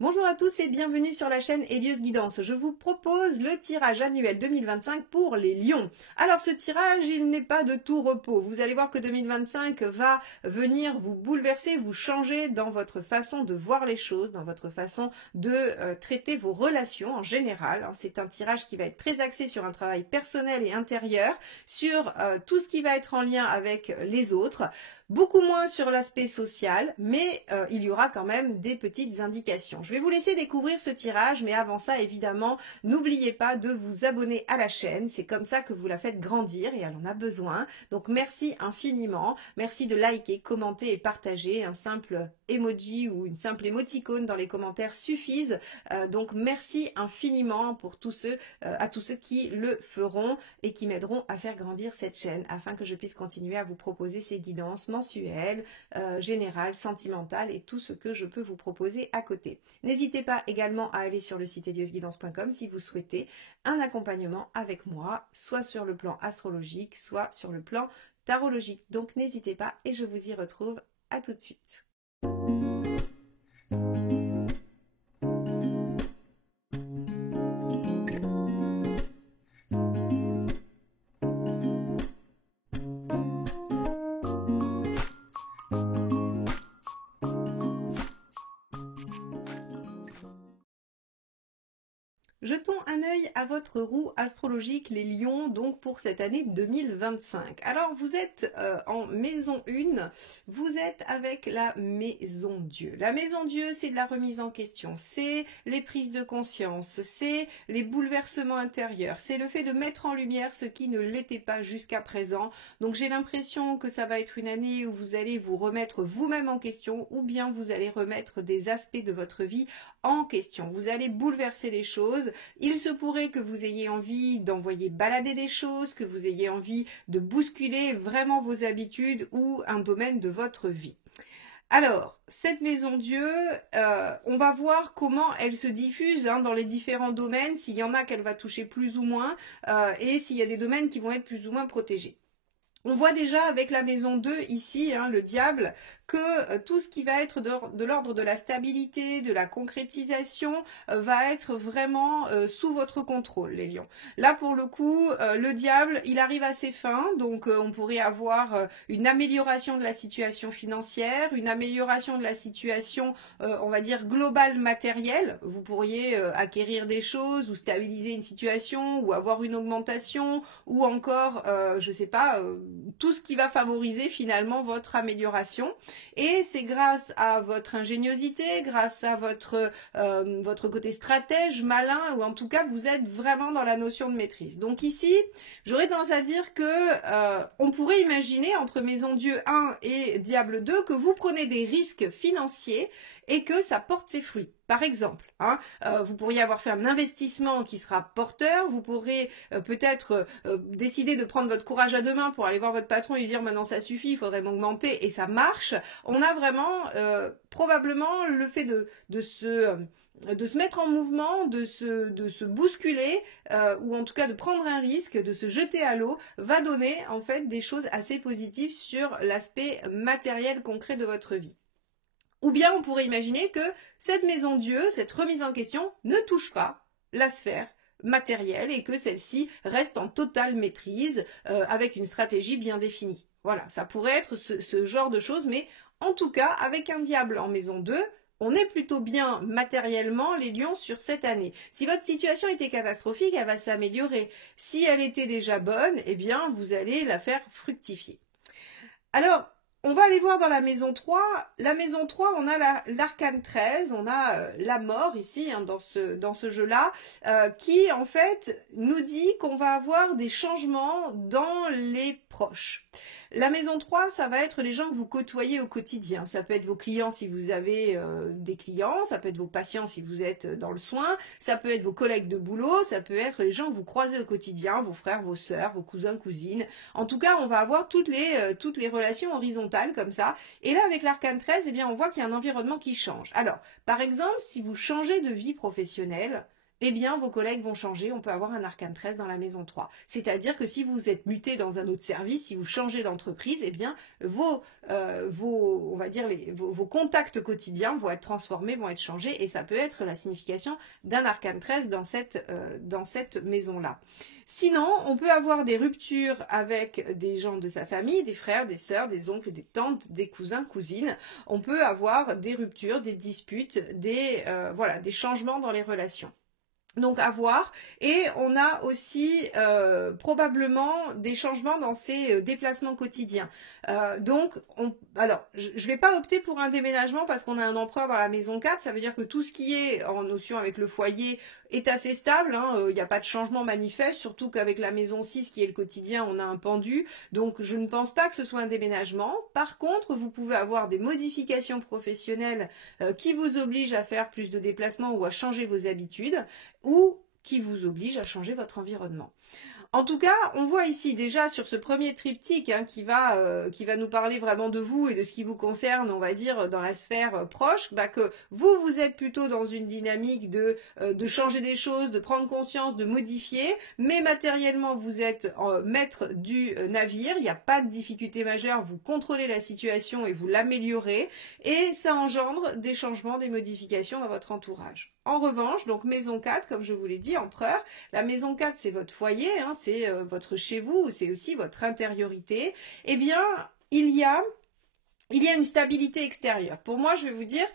Bonjour à tous et bienvenue sur la chaîne Elios Guidance. Je vous propose le tirage annuel 2025 pour les lions. Alors ce tirage, il n'est pas de tout repos. Vous allez voir que 2025 va venir vous bouleverser, vous changer dans votre façon de voir les choses, dans votre façon de traiter vos relations en général. C'est un tirage qui va être très axé sur un travail personnel et intérieur, sur tout ce qui va être en lien avec les autres. Beaucoup moins sur l'aspect social, mais il y aura quand même des petites indications. Je vais vous laisser découvrir ce tirage, mais avant ça, évidemment, n'oubliez pas de vous abonner à la chaîne. C'est comme ça que vous la faites grandir et elle en a besoin. Donc merci infiniment. Merci de liker, commenter et partager. Un simple emoji ou une simple émoticône dans les commentaires suffisent. Donc merci infiniment pour à tous ceux qui le feront et qui m'aideront à faire grandir cette chaîne afin que je puisse continuer à vous proposer ces guidances mensuelles, générales, sentimentales et tout ce que je peux vous proposer à côté. N'hésitez pas également à aller sur le site eliosguidance.com si vous souhaitez un accompagnement avec moi, soit sur le plan astrologique, soit sur le plan tarologique. Donc n'hésitez pas et je vous y retrouve. À tout de suite. Jetons un œil à votre roue astrologique, les lions, donc pour cette année 2025. Alors, vous êtes en maison 1, vous êtes avec la maison Dieu. La maison Dieu, c'est de la remise en question, c'est les prises de conscience, c'est les bouleversements intérieurs, c'est le fait de mettre en lumière ce qui ne l'était pas jusqu'à présent. Donc, j'ai l'impression que ça va être une année où vous allez vous remettre vous-même en question ou bien vous allez remettre des aspects de votre vie en question. Vous allez bouleverser les choses. Il se pourrait que vous ayez envie d'envoyer balader des choses, que vous ayez envie de bousculer vraiment vos habitudes ou un domaine de votre vie. Alors, cette maison Dieu, on va voir comment elle se diffuse dans les différents domaines, s'il y en a qu'elle va toucher plus ou moins, et s'il y a des domaines qui vont être plus ou moins protégés. On voit déjà avec la maison 2 ici, le diable, que tout ce qui va être de l'ordre de la stabilité, de la concrétisation, va être vraiment sous votre contrôle, les lions. Là, pour le coup, le diable, il arrive à ses fins, donc on pourrait avoir une amélioration de la situation financière, une amélioration de la situation, on va dire, globale matérielle. Vous pourriez acquérir des choses ou stabiliser une situation ou avoir une augmentation ou encore, je sais pas, tout ce qui va favoriser finalement votre amélioration. Et c'est grâce à votre ingéniosité, grâce à votre côté stratège, malin, ou en tout cas vous êtes vraiment dans la notion de maîtrise. Donc ici, j'aurais tendance à dire que on pourrait imaginer entre Maison Dieu 1 et Diable 2 que vous prenez des risques financiers et que ça porte ses fruits. Par exemple, vous pourriez avoir fait un investissement qui sera porteur, vous pourrez peut-être décider de prendre votre courage à deux mains pour aller voir votre patron et lui dire maintenant ça suffit, il faudrait m'augmenter et ça marche. On a vraiment probablement le fait de se mettre en mouvement, de se bousculer, ou en tout cas de prendre un risque, de se jeter à l'eau, va donner en fait des choses assez positives sur l'aspect matériel concret de votre vie. Ou bien on pourrait imaginer que cette maison Dieu, cette remise en question, ne touche pas la sphère matérielle et que celle-ci reste en totale maîtrise avec une stratégie bien définie. Voilà, ça pourrait être ce genre de choses, mais en tout cas, avec un diable en maison 2, on est plutôt bien matériellement, les lions, sur cette année. Si votre situation était catastrophique, elle va s'améliorer. Si elle était déjà bonne, eh bien, vous allez la faire fructifier. Alors, on va aller voir dans la maison 3. La maison 3, on a l'arcane 13, on a la mort ici dans ce jeu-là, qui en fait nous dit qu'on va avoir des changements dans les proches. La maison 3, ça va être les gens que vous côtoyez au quotidien. Ça peut être vos clients si vous avez des clients, ça peut être vos patients si vous êtes dans le soin, ça peut être vos collègues de boulot, ça peut être les gens que vous croisez au quotidien, vos frères, vos sœurs, vos cousins, cousines. En tout cas, on va avoir toutes les relations horizontales comme ça. Et là, avec l'arcane 13, on voit qu'il y a un environnement qui change. Alors, par exemple, si vous changez de vie professionnelle, eh bien, vos collègues vont changer, on peut avoir un arcane 13 dans la maison 3. C'est-à-dire que si vous êtes muté dans un autre service, si vous changez d'entreprise, eh bien, on va dire vos contacts quotidiens vont être transformés, vont être changés, et ça peut être la signification d'un arcane 13 dans cette maison-là. Sinon, on peut avoir des ruptures avec des gens de sa famille, des frères, des sœurs, des oncles, des tantes, des cousins, cousines. On peut avoir des ruptures, des disputes, voilà, des changements dans les relations. Donc à voir. Et on a aussi probablement des changements dans ces déplacements quotidiens. Alors, je vais pas opter pour un déménagement parce qu'on a un empereur dans la maison 4. Ça veut dire que tout ce qui est en notion avec le foyer est assez stable. Il n'y a pas de changement manifeste, surtout qu'avec la maison 6 qui est le quotidien, on a un pendu. Donc je ne pense pas que ce soit un déménagement. Par contre, vous pouvez avoir des modifications professionnelles qui vous obligent à faire plus de déplacements ou à changer vos habitudes, ou qui vous obligent à changer votre environnement. En tout cas, on voit ici déjà sur ce premier triptyque qui va nous parler vraiment de vous et de ce qui vous concerne, on va dire, dans la sphère proche, que vous êtes plutôt dans une dynamique de changer des choses, de prendre conscience, de modifier, mais matériellement, vous êtes maître du navire, il n'y a pas de difficulté majeure, vous contrôlez la situation et vous l'améliorez, et ça engendre des changements, des modifications dans votre entourage. En revanche, donc maison 4, comme je vous l'ai dit, empereur, la maison 4 c'est votre foyer, c'est votre chez vous, c'est aussi votre intériorité, eh bien il y a une stabilité extérieure. Pour moi, je vais vous dire,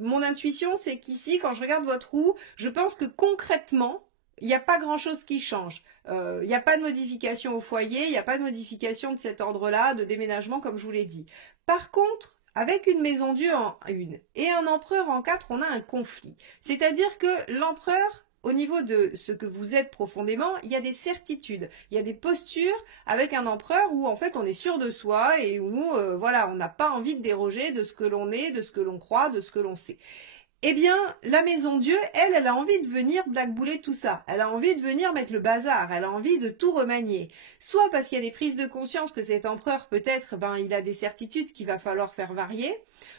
mon intuition c'est qu'ici, quand je regarde votre roue, je pense que concrètement, il n'y a pas grand-chose qui change. Il n'y a pas de modification au foyer, il n'y a pas de modification de cet ordre-là, de déménagement comme je vous l'ai dit. Par contre, avec une maison Dieu en 1 et un empereur en 4, on a un conflit. C'est-à-dire que l'empereur, au niveau de ce que vous êtes profondément, il y a des certitudes, il y a des postures avec un empereur où en fait on est sûr de soi et où voilà, on n'a pas envie de déroger de ce que l'on est, de ce que l'on croit, de ce que l'on sait. Eh bien, la maison Dieu, elle a envie de venir blackbouler tout ça. Elle a envie de venir mettre le bazar. Elle a envie de tout remanier. Soit parce qu'il y a des prises de conscience que cet empereur, peut-être, il a des certitudes qu'il va falloir faire varier,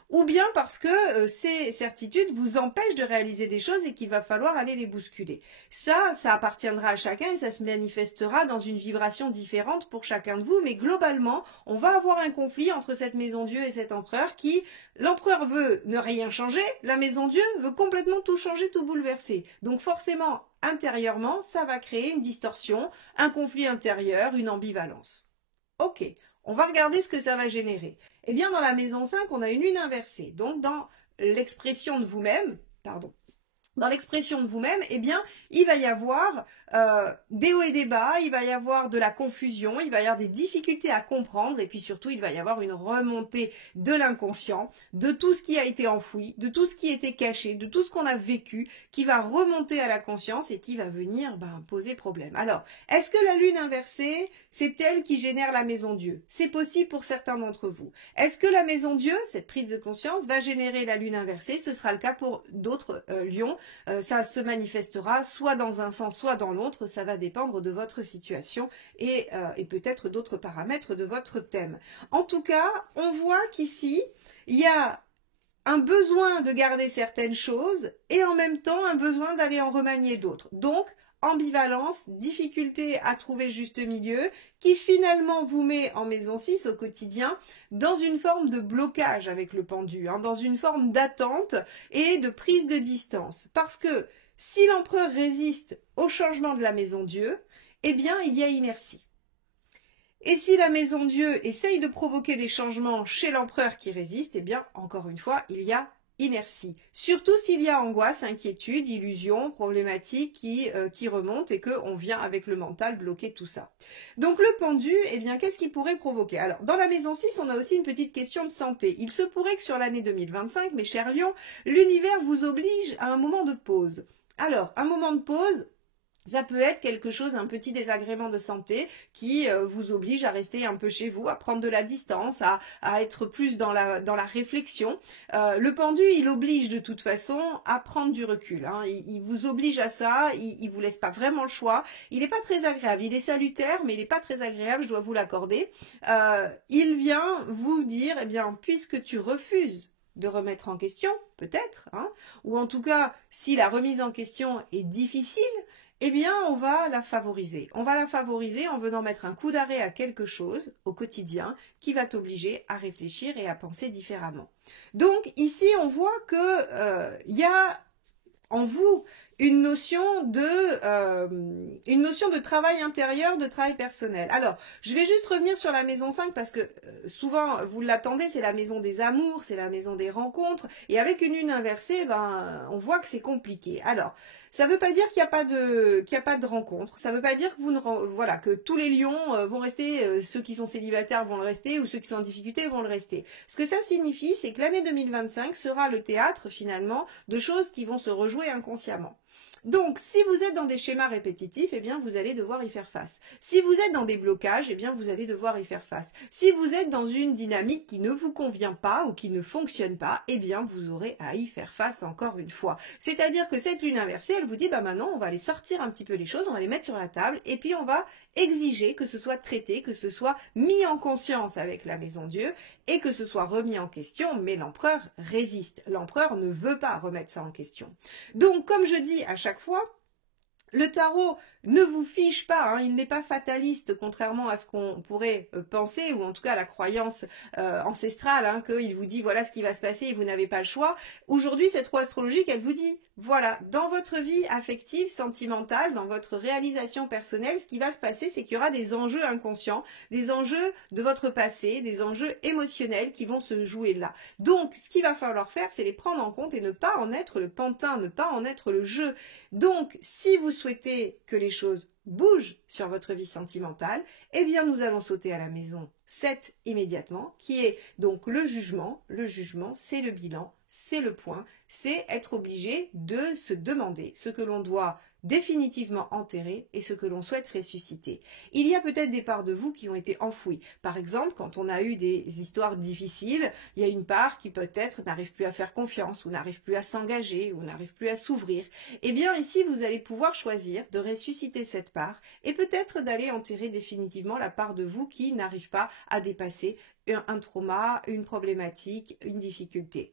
ou bien parce que ces certitudes vous empêchent de réaliser des choses et qu'il va falloir aller les bousculer. Ça appartiendra à chacun et ça se manifestera dans une vibration différente pour chacun de vous, mais globalement, on va avoir un conflit entre cette maison Dieu et cet empereur qui, l'empereur veut ne rien changer, la maison Dieu veut complètement tout changer, tout bouleverser. Donc forcément, intérieurement, ça va créer une distorsion, un conflit intérieur, une ambivalence. Ok, on va regarder ce que ça va générer. Eh bien, dans la maison 5, on a une lune inversée. Donc, dans l'expression de vous-même, eh bien, il va y avoir des hauts et des bas, il va y avoir de la confusion, il va y avoir des difficultés à comprendre, et puis surtout, il va y avoir une remontée de l'inconscient, de tout ce qui a été enfoui, de tout ce qui était caché, de tout ce qu'on a vécu, qui va remonter à la conscience et qui va venir poser problème. Alors, est-ce que la lune inversée, c'est elle qui génère la maison Dieu? C'est possible pour certains d'entre vous. Est-ce que la maison Dieu, cette prise de conscience, va générer la lune inversée? Ce sera le cas pour d'autres lions. Ça se manifestera soit dans un sens, soit dans l'autre. Ça va dépendre de votre situation et peut-être d'autres paramètres de votre thème. En tout cas, on voit qu'ici, il y a un besoin de garder certaines choses et en même temps un besoin d'aller en remanier d'autres. Donc, ambivalence, difficulté à trouver le juste milieu, qui finalement vous met en maison 6 au quotidien dans une forme de blocage avec le pendu, dans une forme d'attente et de prise de distance. Parce que si l'empereur résiste au changement de la maison Dieu, eh bien il y a inertie. Et si la maison Dieu essaye de provoquer des changements chez l'empereur qui résiste, eh bien encore une fois, il y a inertie. Surtout s'il y a angoisse, inquiétude, illusion, problématique qui remonte et qu'on vient avec le mental bloquer tout ça. Donc le pendu, eh bien qu'est-ce qu'il pourrait provoquer? Alors dans la maison 6, on a aussi une petite question de santé. Il se pourrait que sur l'année 2025, mes chers lions, l'univers vous oblige à un moment de pause. Alors, un moment de pause, ça peut être quelque chose, un petit désagrément de santé qui vous oblige à rester un peu chez vous, à prendre de la distance, à être plus dans la réflexion. Le pendu, il oblige de toute façon à prendre du recul. Il vous oblige à ça, il vous laisse pas vraiment le choix. Il n'est pas très agréable, il est salutaire, mais il n'est pas très agréable, je dois vous l'accorder. Il vient vous dire, eh bien, puisque tu refuses de remettre en question, peut-être, hein, ou en tout cas, si la remise en question est difficile, eh bien, on va la favoriser. On va la favoriser en venant mettre un coup d'arrêt à quelque chose au quotidien qui va t'obliger à réfléchir et à penser différemment. Donc, ici, on voit que y a en vous une notion de travail intérieur, de travail personnel. Alors, je vais juste revenir sur la maison 5 parce que souvent, vous l'attendez, c'est la maison des amours, c'est la maison des rencontres. Et avec une lune inversée, ben, on voit que c'est compliqué. Alors, ça ne veut pas dire qu'il n'y a pas de rencontre. Ça ne veut pas dire que voilà, que tous les lions vont rester, ceux qui sont célibataires vont le rester ou ceux qui sont en difficulté vont le rester. Ce que ça signifie, c'est que l'année 2025 sera le théâtre finalement de choses qui vont se rejouer inconsciemment. Donc, si vous êtes dans des schémas répétitifs, eh bien, vous allez devoir y faire face. Si vous êtes dans des blocages, eh bien, vous allez devoir y faire face. Si vous êtes dans une dynamique qui ne vous convient pas ou qui ne fonctionne pas, eh bien, vous aurez à y faire face encore une fois. C'est-à-dire que cette lune inversée, elle vous dit, bah maintenant, on va aller sortir un petit peu les choses, on va les mettre sur la table, et puis on va exiger que ce soit traité, que ce soit mis en conscience avec la maison Dieu, et que ce soit remis en question, mais l'empereur résiste. L'empereur ne veut pas remettre ça en question. Donc, comme je dis à chaque fois, le tarot ne vous fiche pas, hein, il n'est pas fataliste, contrairement à ce qu'on pourrait penser, ou en tout cas à la croyance ancestrale, hein, qu'il vous dit voilà ce qui va se passer et vous n'avez pas le choix. Aujourd'hui, cette roue astrologique, elle vous dit voilà, dans votre vie affective, sentimentale, dans votre réalisation personnelle, ce qui va se passer, c'est qu'il y aura des enjeux inconscients, des enjeux de votre passé, des enjeux émotionnels qui vont se jouer là. Donc, ce qu'il va falloir faire, c'est les prendre en compte et ne pas en être le pantin, ne pas en être le jeu. Donc, si vous souhaitez que les choses bougent sur votre vie sentimentale, eh bien, nous allons sauter à la maison 7 immédiatement, qui est donc le jugement. Le jugement, c'est le bilan, c'est le point, c'est être obligé de se demander ce que l'on doit définitivement enterrer et ce que l'on souhaite ressusciter. Il y a peut-être des parts de vous qui ont été enfouies. Par exemple, quand on a eu des histoires difficiles, il y a une part qui peut-être n'arrive plus à faire confiance, ou n'arrive plus à s'engager, ou n'arrive plus à s'ouvrir. Eh bien, ici, vous allez pouvoir choisir de ressusciter cette part et peut-être d'aller enterrer définitivement la part de vous qui n'arrive pas à dépasser un trauma, une problématique, une difficulté.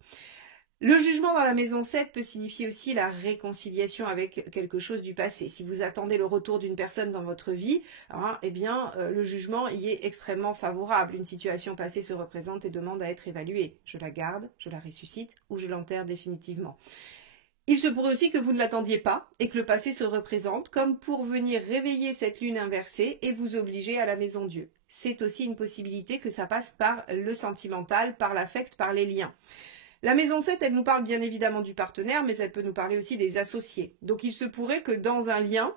Le jugement dans la maison 7 peut signifier aussi la réconciliation avec quelque chose du passé. Si vous attendez le retour d'une personne dans votre vie, hein, eh bien, le jugement y est extrêmement favorable. Une situation passée se représente et demande à être évaluée. Je la garde, je la ressuscite ou je l'enterre définitivement. Il se pourrait aussi que vous ne l'attendiez pas et que le passé se représente comme pour venir réveiller cette lune inversée et vous obliger à la maison Dieu. C'est aussi une possibilité que ça passe par le sentimental, par l'affect, par les liens. La maison 7, elle nous parle bien évidemment du partenaire, mais elle peut nous parler aussi des associés. Donc il se pourrait que dans un lien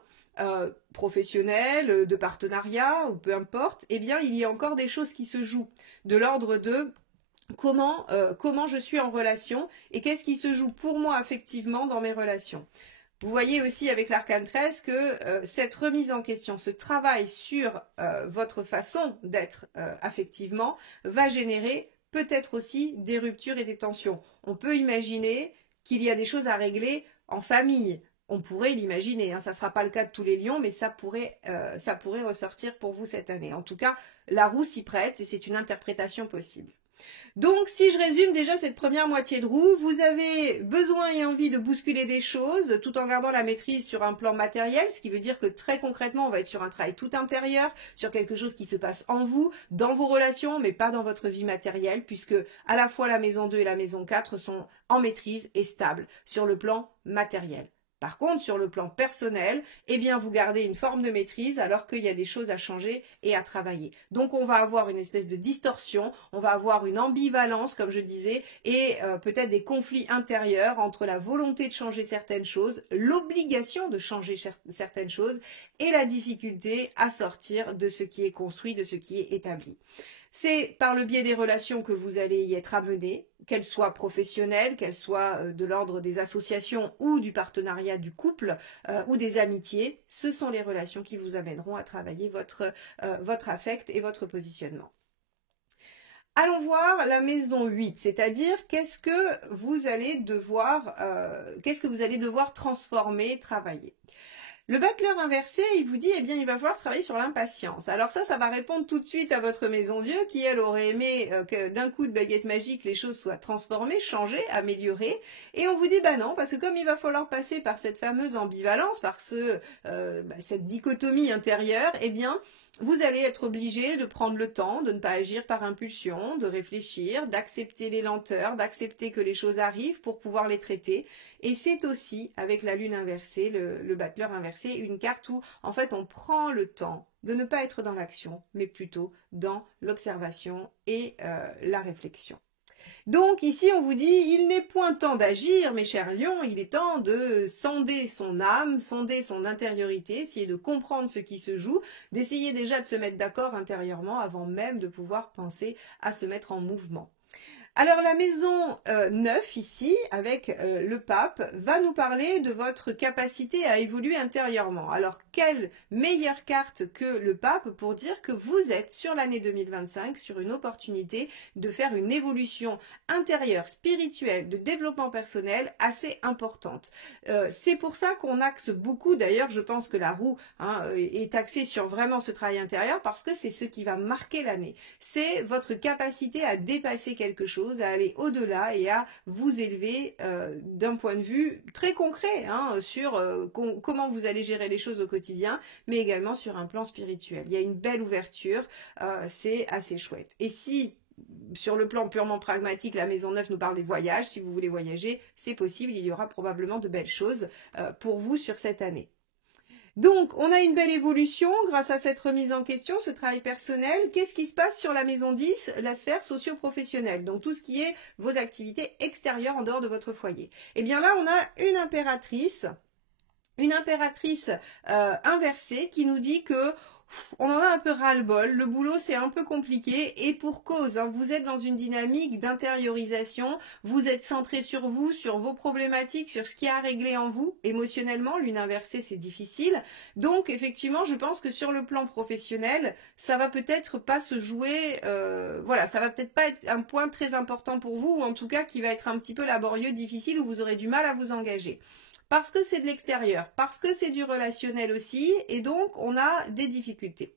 professionnel, de partenariat, ou peu importe, eh bien il y a encore des choses qui se jouent, de l'ordre de comment je suis en relation et qu'est-ce qui se joue pour moi affectivement dans mes relations. Vous voyez aussi avec l'arcane 13 que cette remise en question, ce travail sur votre façon d'être affectivement va générer peut-être aussi des ruptures et des tensions. On peut imaginer qu'il y a des choses à régler en famille. On pourrait l'imaginer, hein. Ça ne sera pas le cas de tous les lions, mais ça pourrait ressortir pour vous cette année. En tout cas, la roue s'y prête et c'est une interprétation possible. Donc, si je résume déjà cette première moitié de roue, vous avez besoin et envie de bousculer des choses tout en gardant la maîtrise sur un plan matériel, ce qui veut dire que très concrètement, on va être sur un travail tout intérieur, sur quelque chose qui se passe en vous, dans vos relations, mais pas dans votre vie matérielle, puisque à la fois la maison 2 et la maison 4 sont en maîtrise et stables sur le plan matériel. Par contre, sur le plan personnel, eh bien, vous gardez une forme de maîtrise alors qu'il y a des choses à changer et à travailler. Donc, on va avoir une espèce de distorsion, on va avoir une ambivalence, comme je disais, et peut-être des conflits intérieurs entre la volonté de changer certaines choses, l'obligation de changer certaines choses et la difficulté à sortir de ce qui est construit, de ce qui est établi. C'est par le biais des relations que vous allez y être amené, qu'elles soient professionnelles, qu'elles soient de l'ordre des associations ou du partenariat du couple ou des amitiés. Ce sont les relations qui vous amèneront à travailler votre affect et votre positionnement. Allons voir la maison 8, c'est-à-dire qu'est-ce que vous allez devoir transformer, travailler. Le battleur inversé, il vous dit, eh bien, il va falloir travailler sur l'impatience. Alors ça va répondre tout de suite à votre maison Dieu, qui, elle, aurait aimé que d'un coup de baguette magique, les choses soient transformées, changées, améliorées. Et on vous dit, bah non, parce que comme il va falloir passer par cette fameuse ambivalence, par cette dichotomie intérieure, eh bien, vous allez être obligé de prendre le temps, de ne pas agir par impulsion, de réfléchir, d'accepter les lenteurs, d'accepter que les choses arrivent pour pouvoir les traiter. Et c'est aussi, avec la lune inversée, le battleur inversé, une carte où, en fait, on prend le temps de ne pas être dans l'action, mais plutôt dans l'observation et la réflexion. Donc ici, on vous dit, il n'est point temps d'agir, mes chers lions, il est temps de sonder son âme, sonder son intériorité, essayer de comprendre ce qui se joue, d'essayer déjà de se mettre d'accord intérieurement avant même de pouvoir penser à se mettre en mouvement. Alors la maison 9 ici, avec le pape, va nous parler de votre capacité à évoluer intérieurement. Alors quelle meilleure carte que le pape pour dire que vous êtes sur l'année 2025 sur une opportunité de faire une évolution intérieure, spirituelle, de développement personnel assez importante. C'est pour ça qu'on axe beaucoup, d'ailleurs je pense que la roue est axée sur vraiment ce travail intérieur parce que c'est ce qui va marquer l'année. C'est votre capacité à dépasser quelque chose, à aller au-delà et à vous élever d'un point de vue très concret sur comment vous allez gérer les choses au quotidien, mais également sur un plan spirituel. Il y a une belle ouverture, c'est assez chouette. Et si sur le plan purement pragmatique, la maison 9 nous parle des voyages, si vous voulez voyager, c'est possible, il y aura probablement de belles choses pour vous sur cette année. Donc, on a une belle évolution grâce à cette remise en question, ce travail personnel. Qu'est-ce qui se passe sur la maison 10, la sphère socio-professionnelle? Donc, tout ce qui est vos activités extérieures en dehors de votre foyer. Et bien là, on a une impératrice inversée qui nous dit que on en a un peu ras-le-bol, le boulot c'est un peu compliqué et pour cause, vous êtes dans une dynamique d'intériorisation, vous êtes centré sur vous, sur vos problématiques, sur ce qui a à régler en vous, émotionnellement, lune inversée c'est difficile, donc effectivement je pense que sur le plan professionnel, ça va peut-être pas se jouer, ça va peut-être pas être un point très important pour vous, ou en tout cas qui va être un petit peu laborieux, difficile, où vous aurez du mal à vous engager. Parce que c'est de l'extérieur, parce que c'est du relationnel aussi, et donc on a des difficultés.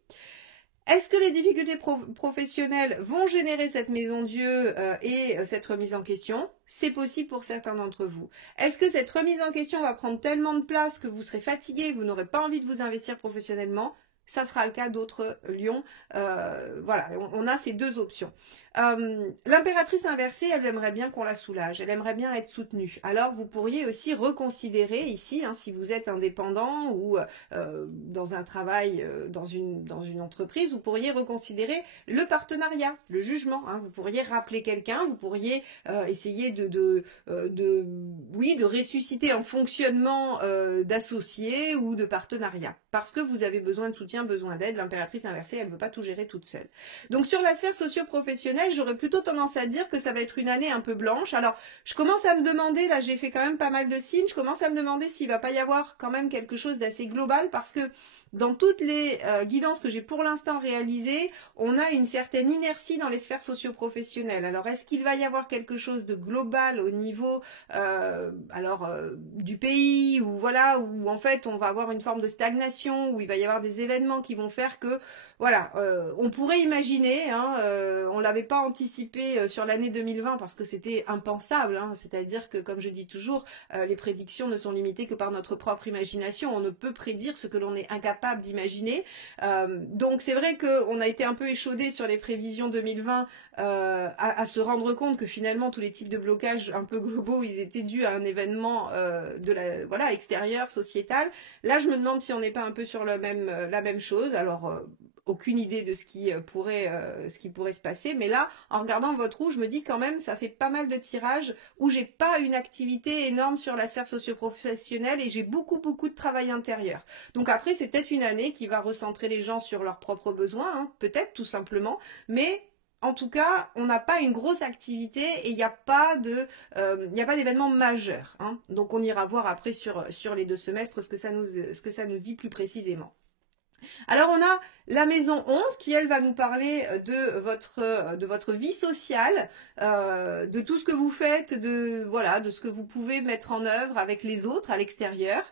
Est-ce que les difficultés professionnelles vont générer cette maison Dieu et cette remise en question? C'est possible pour certains d'entre vous. Est-ce que cette remise en question va prendre tellement de place que vous serez fatigué, vous n'aurez pas envie de vous investir professionnellement? Ça sera le cas d'autres lions. Voilà, on a ces deux options. L'impératrice inversée, elle aimerait bien qu'on la soulage, elle aimerait bien être soutenue. Alors vous pourriez aussi reconsidérer ici, si vous êtes indépendant ou dans un travail, dans une entreprise, vous pourriez reconsidérer le partenariat, le jugement. Vous pourriez rappeler quelqu'un, vous pourriez essayer de ressusciter un fonctionnement d'associé ou de partenariat. Parce que vous avez besoin de soutien, besoin d'aide. L'impératrice inversée, elle ne veut pas tout gérer toute seule. Donc sur la sphère socio-professionnelle, j'aurais plutôt tendance à dire que ça va être une année un peu blanche. Alors, je commence à me demander, là j'ai fait quand même pas mal de signes, je commence à me demander s'il va pas y avoir quand même quelque chose d'assez global parce que dans toutes les guidances que j'ai pour l'instant réalisées, on a une certaine inertie dans les sphères socio-professionnelles. Alors, est-ce qu'il va y avoir quelque chose de global au niveau du pays ou voilà, où en fait on va avoir une forme de stagnation, où il va y avoir des événements qui vont faire que on pourrait imaginer, on l'avait pas anticipé sur l'année 2020 parce que c'était impensable, c'est-à-dire que comme je dis toujours, les prédictions ne sont limitées que par notre propre imagination, on ne peut prédire ce que l'on est incapable d'imaginer, donc c'est vrai qu'on a été un peu échaudé sur les prévisions 2020 à se rendre compte que finalement tous les types de blocages un peu globaux, ils étaient dus à un événement extérieur, sociétal. Là je me demande si on n'est pas un peu sur la même chose, alors aucune idée de ce qui pourrait se passer, mais là, en regardant votre roue, je me dis quand même, ça fait pas mal de tirages où j'ai pas une activité énorme sur la sphère socio-professionnelle et j'ai beaucoup de travail intérieur. Donc après, c'est peut-être une année qui va recentrer les gens sur leurs propres besoins, peut-être tout simplement, mais en tout cas, on n'a pas une grosse activité et il n'y a pas d'événement majeur. Donc on ira voir après sur les 2 semestres ce que ça nous dit plus précisément. Alors on a La maison 11 qui, elle, va nous parler de votre vie sociale, de tout ce que vous faites, voilà, de ce que vous pouvez mettre en œuvre avec les autres à l'extérieur,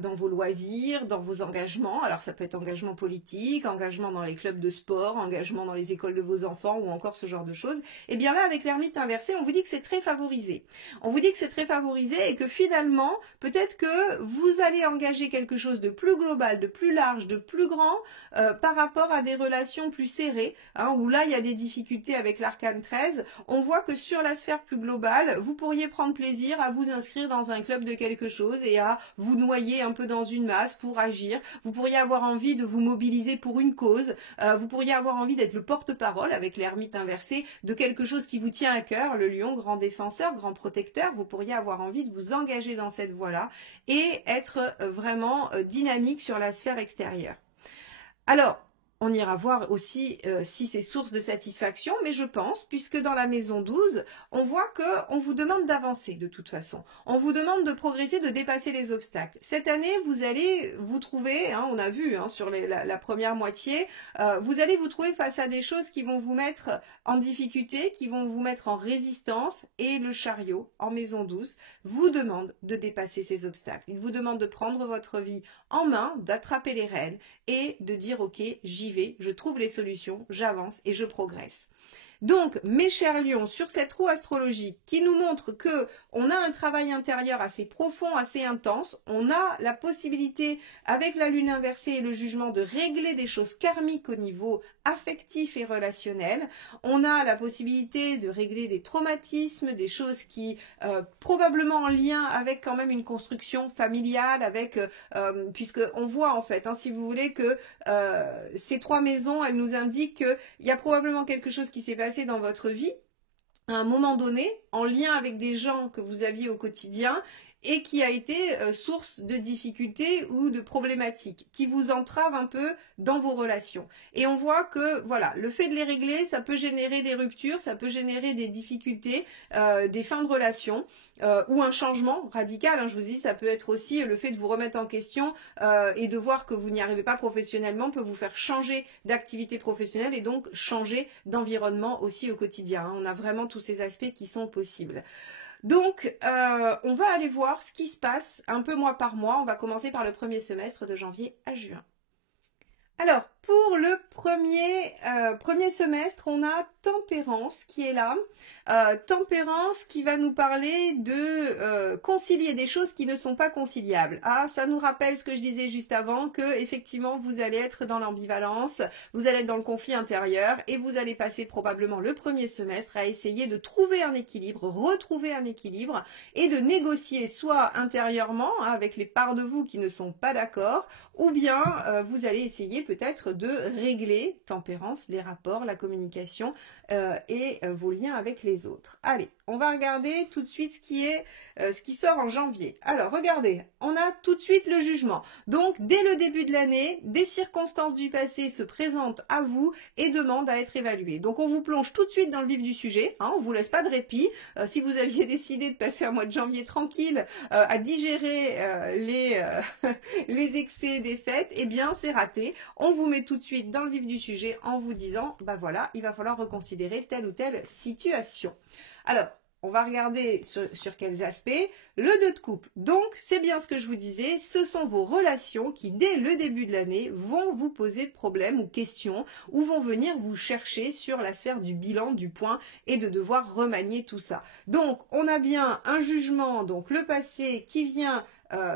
dans vos loisirs, dans vos engagements. Alors ça peut être engagement politique, engagement dans les clubs de sport, engagement dans les écoles de vos enfants ou encore ce genre de choses. Et bien là, avec l'ermite inversé, on vous dit que c'est très favorisé. On vous dit que c'est très favorisé et que finalement, peut-être que vous allez engager quelque chose de plus global, de plus large, de plus grand, par rapport à des relations plus serrées, hein, où là il y a des difficultés avec l'arcane 13, on voit que sur la sphère plus globale, vous pourriez prendre plaisir à vous inscrire dans un club de quelque chose et à vous noyer un peu dans une masse pour agir. Vous pourriez avoir envie de vous mobiliser pour une cause, vous pourriez avoir envie d'être le porte-parole avec l'ermite inversé de quelque chose qui vous tient à cœur, le lion, grand défenseur, grand protecteur, vous pourriez avoir envie de vous engager dans cette voie-là et être vraiment dynamique sur la sphère extérieure. Alors, on ira voir aussi si c'est source de satisfaction, mais je pense, puisque dans la maison 12, on voit qu'on vous demande d'avancer de toute façon. On vous demande de progresser, de dépasser les obstacles. Cette année, vous allez vous trouver, hein, on a vu sur la première moitié, vous allez vous trouver face à des choses qui vont vous mettre en difficulté, qui vont vous mettre en résistance, et le chariot, en maison 12, vous demande de dépasser ces obstacles. Il vous demande de prendre votre vie en main, d'attraper les rênes et de dire ok, j'y vais, je trouve les solutions, j'avance et je progresse. Donc, mes chers lions, sur cette roue astrologique qui nous montre que on a un travail intérieur assez profond, assez intense, on a la possibilité, avec la lune inversée et le jugement, de régler des choses karmiques au niveau affectif et relationnel. On a la possibilité de régler des traumatismes, des choses qui, probablement en lien avec quand même une construction familiale, avec, puisque on voit en fait, hein, si vous voulez, que ces trois maisons, elles nous indiquent qu'il y a probablement quelque chose qui s'est passé dans votre vie à un moment donné, en lien avec des gens que vous aviez au quotidien et qui a été source de difficultés ou de problématiques, qui vous entravent un peu dans vos relations. Et on voit que voilà, le fait de les régler, ça peut générer des ruptures, ça peut générer des difficultés, des fins de relations, ou un changement radical. Hein, je vous dis, ça peut être aussi le fait de vous remettre en question et de voir que vous n'y arrivez pas professionnellement peut vous faire changer d'activité professionnelle et donc changer d'environnement aussi au quotidien. Hein. On a vraiment tous ces aspects qui sont possibles. Donc, on va aller voir ce qui se passe un peu mois par mois. On va commencer par le premier semestre de janvier à juin. Alors, pour le premier semestre, on a Tempérance qui est là. Tempérance qui va nous parler de concilier des choses qui ne sont pas conciliables. Ah, ça nous rappelle ce que je disais juste avant, que effectivement vous allez être dans l'ambivalence, vous allez être dans le conflit intérieur et vous allez passer probablement le premier semestre à essayer de trouver un équilibre, retrouver un équilibre et de négocier soit intérieurement hein, avec les parts de vous qui ne sont pas d'accord, ou bien vous allez essayer peut-être de régler, Tempérance, les rapports, la communication et vos liens avec les autres. Allez, on va regarder tout de suite ce qui sort en janvier. Alors, regardez, on a tout de suite le jugement. Donc, dès le début de l'année, des circonstances du passé se présentent à vous et demandent à être évaluées. Donc, on vous plonge tout de suite dans le vif du sujet. Hein, on vous laisse pas de répit. Si vous aviez décidé de passer un mois de janvier tranquille à digérer les excès des fêtes, eh bien, c'est raté. On vous met tout de suite dans le vif du sujet en vous disant, bah voilà, il va falloir reconsidérer telle ou telle situation. Alors, on va regarder sur quels aspects. Le 2 de coupe. Donc, c'est bien ce que je vous disais, ce sont vos relations qui, dès le début de l'année, vont vous poser problèmes ou questions, ou vont venir vous chercher sur la sphère du bilan, du point, et de devoir remanier tout ça. Donc, on a bien un jugement, donc le passé qui vient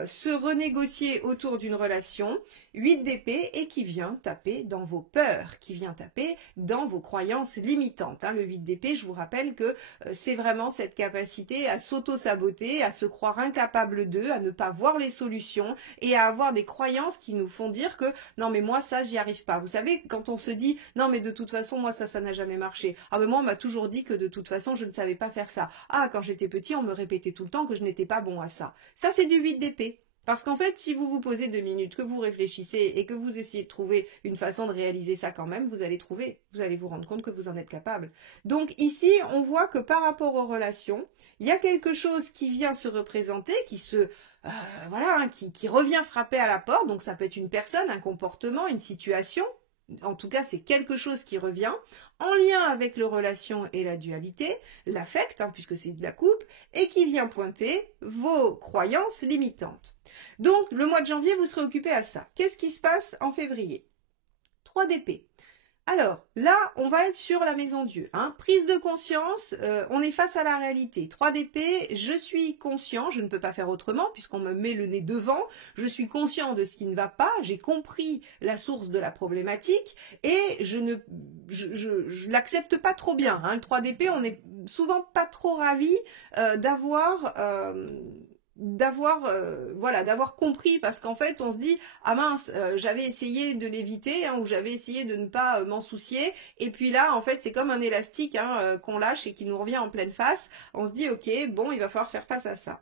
se renégocier autour d'une relation, 8 d'épée, et qui vient taper dans vos peurs, qui vient taper dans vos croyances limitantes. Hein. Le 8 d'épée, je vous rappelle que c'est vraiment cette capacité à s'auto-saboter, à se croire incapable d'eux, à ne pas voir les solutions et à avoir des croyances qui nous font dire que non mais moi ça j'y arrive pas. Vous savez, quand on se dit non mais de toute façon moi ça n'a jamais marché. Ah mais moi on m'a toujours dit que de toute façon je ne savais pas faire ça. Ah quand j'étais petit on me répétait tout le temps que je n'étais pas bon à ça. Ça c'est du 8 d'épée. Parce qu'en fait, si vous vous posez 2 minutes, que vous réfléchissez et que vous essayez de trouver une façon de réaliser ça quand même, vous allez vous rendre compte que vous en êtes capable. Donc ici, on voit que par rapport aux relations, il y a quelque chose qui vient se représenter, voilà, hein, qui revient frapper à la porte. Donc ça peut être une personne, un comportement, une situation. en tout cas c'est quelque chose qui revient, en lien avec le relation et la dualité, l'affect, hein, puisque c'est de la coupe, et qui vient pointer vos croyances limitantes. Donc le mois de janvier, vous serez occupé à ça. Qu'est-ce qui se passe en février? 3 d'épée. Alors, là, on va être sur la maison Dieu. Hein. Prise de conscience, on est face à la réalité. 3 d'épée, je suis conscient, je ne peux pas faire autrement puisqu'on me met le nez devant. Je suis conscient de ce qui ne va pas, j'ai compris la source de la problématique et je l'accepte pas trop bien. Hein. Le 3 d'épée, on n'est souvent pas trop ravi d'avoir voilà, d'avoir compris, parce qu'en fait on se dit ah mince, j'avais essayé de l'éviter, hein, ou j'avais essayé de ne pas m'en soucier, et puis là en fait c'est comme un élastique, hein, qu'on lâche et qui nous revient en pleine face. On se dit ok, bon, il va falloir faire face à ça.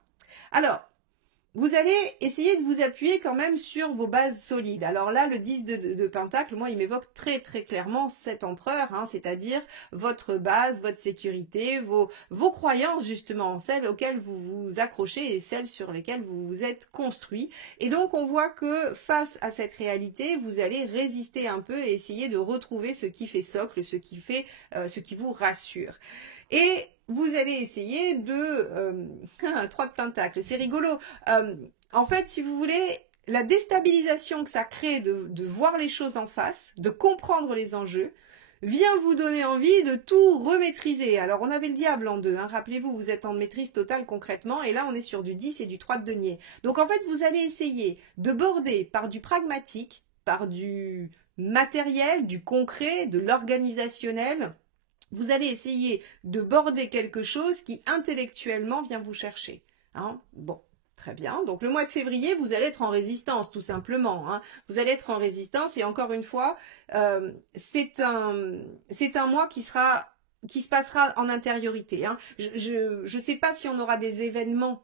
Alors vous allez essayer de vous appuyer quand même sur vos bases solides. Alors là, le 10 de Pentacle, moi, il m'évoque très très clairement cet empereur, hein, c'est-à-dire votre base, votre sécurité, vos croyances justement, celles auxquelles vous vous accrochez et celles sur lesquelles vous vous êtes construit. Et donc, on voit que face à cette réalité, vous allez résister un peu et essayer de retrouver ce qui fait socle, ce qui vous rassure. Et vous allez essayer de... 3 de Pentacle, c'est rigolo. En fait, si vous voulez, la déstabilisation que ça crée de voir les choses en face, de comprendre les enjeux, vient vous donner envie de tout remaîtriser. Alors, on avait le diable en 2, hein, rappelez-vous, vous êtes en maîtrise totale concrètement, et là, on est sur du 10 et du 3 de denier. Donc, en fait, vous allez essayer de border par du pragmatique, par du matériel, du concret, de l'organisationnel. Vous allez essayer de border quelque chose qui intellectuellement vient vous chercher. Hein, bon, très bien. Donc le mois de février, vous allez être en résistance, tout simplement. Hein. Vous allez être en résistance et encore une fois, c'est un mois qui se passera en intériorité. Hein. Je ne sais pas si on aura des événements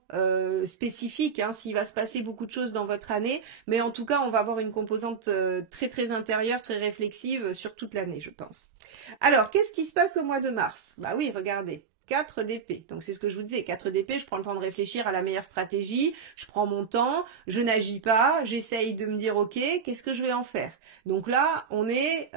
spécifiques, hein, s'il va se passer beaucoup de choses dans votre année, mais en tout cas, on va avoir une composante très très intérieure, très réflexive sur toute l'année, je pense. Alors, qu'est-ce qui se passe au mois de mars? Bah oui, regardez. 4 d'épée. Donc c'est ce que je vous disais, 4 d'épée, je prends le temps de réfléchir à la meilleure stratégie, je prends mon temps, je n'agis pas, j'essaye de me dire ok, qu'est-ce que je vais en faire? Donc là, on est